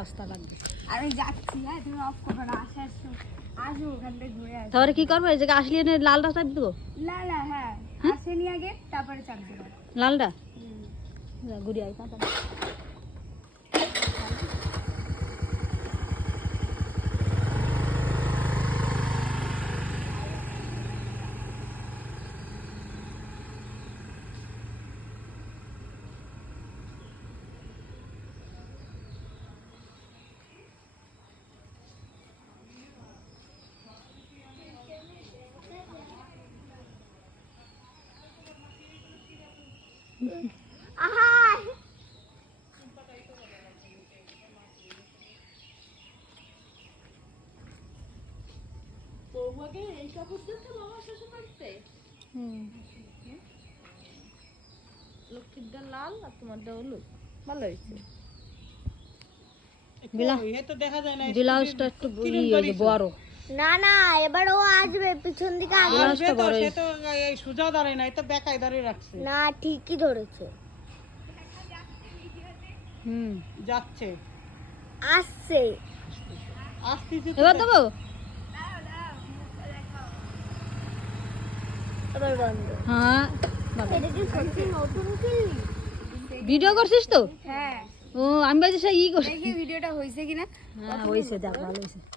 রাস্তা লাগবে। আমি যাচ্ছি, হ্যাঁ তুমি অফ করো না, আসো ওখান থেকে ঘুরে আসো। তারপরে কি করবো, এই জায়গায় আসলে এনে লাল রাস্তা দেবো, লাল, হ্যাঁ আসেনি আগে, তারপরে চাপ দেবো। লালটা ঘুরে আই। লক্ষ্মীরটা লাল আর তোমারটা হলুদ, ভালো হয়েছে। ব্লাউজটা একটু বড়। না না, এবার ও আসবে পিছন দিকে আগে। ব্লাউজটা বড়। সে তো এই সোজা দাঁড়ায় নাই, তো বেকায় দাঁড়িয়ে রাখছে। না ঠিকই ধরেছে। যাচ্ছে, আসছে, আসতেছে তো। এবার দেবো। এবার বন্ধ। হ্যাঁ, এটা কি সত্যি নতুন কিনলি? ভিডিও করছিস তো? হ্যাঁ, ও আমি ভাবছি সে ই করছি। দেখি ভিডিওটা হয়েছে কিনা। হ্যাঁ হয়েছে, দেখ ভালো হয়েছে।